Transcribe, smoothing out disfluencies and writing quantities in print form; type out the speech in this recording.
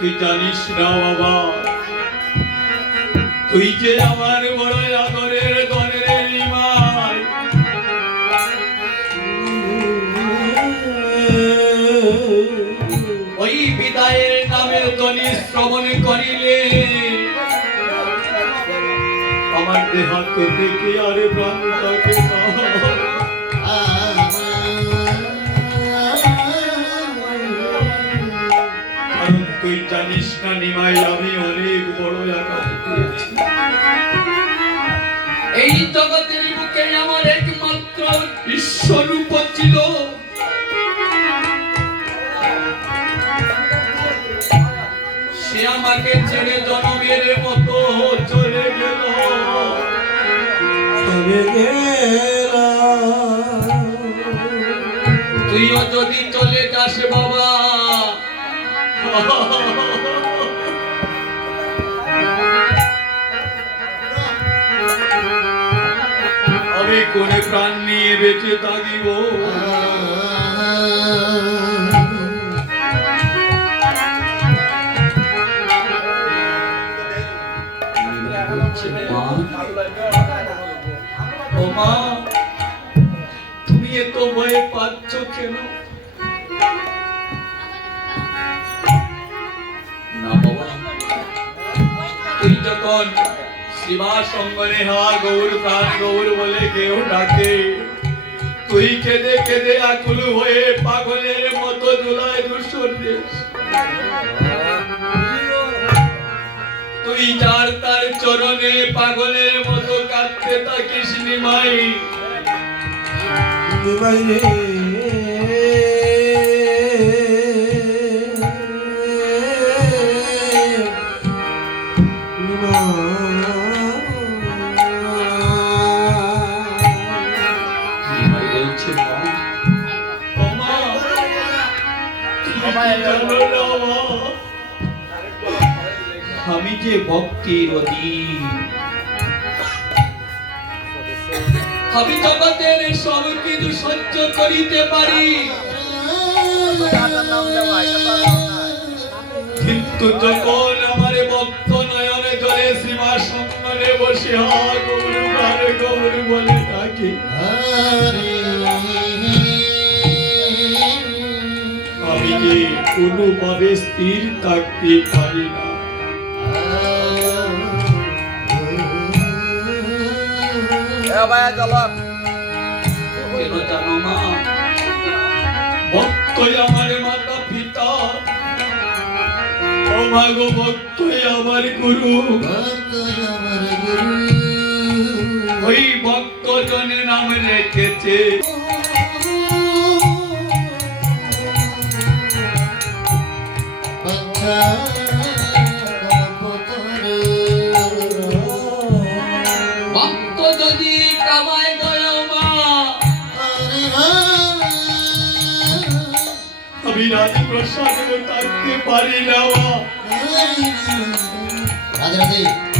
তুই জানিস না বাবা, তুই যে আমার বড় আদরের ধনের নিমাই। ওই বিদায়ের নামের ধ্বনি শ্রবণ করিলে আমার দেহাত থেকে আর প্রাণ থাকে না। তুই জানিস না নিমাই, আমি অনেক বড় এই জগতের বুকে আমার একমাত্র বিশ্বরূপ ছিল। সে আমাকে ছেড়ে জনমের মতো চলে গেল। তুইও যদি চলে যাস বাবা, আমি কোন প্রাণ নিয়ে বেঁচে থাকিব? ও মা, তুমি এত ভয় পাচ্ছ কেন? তুই যখন শিবা সঙ্গনে হা গৌর প্রাণ গৌর বলে কেউ ডাকে, তুই কেঁদে কেঁদে আকুল হয়ে পাগলের মতো দুলায় দুসর দেশ। তুই যার তার চরণে পাগলের মতো কাঁদতে থাকিস নিমাই। নিমাই রে আমি যে ভক্তির অধীন, আমি জগতের সব কিছু সহ্য করিতে পারি, কিন্তু যখন আমার ভক্ত নয়নে জলে সীমা সম্মানে বসে হা গৌর প্রাণ গৌর বলে ডাকে, আমি যে কোনোভাবে স্থির থাকতে পারি না। ভাইয়া চলো। কেন জানো মা, ভক্তই আমার মাতা পিতা, ও মা গো ভক্তই আমার গুরু। ওই ভক্ত জনে নাম রেখেছে ভক্ত যদি কামায় গয় মা, আমি রাজপ্রসাদে থাকতে পারি না মা। রাধে রাধে।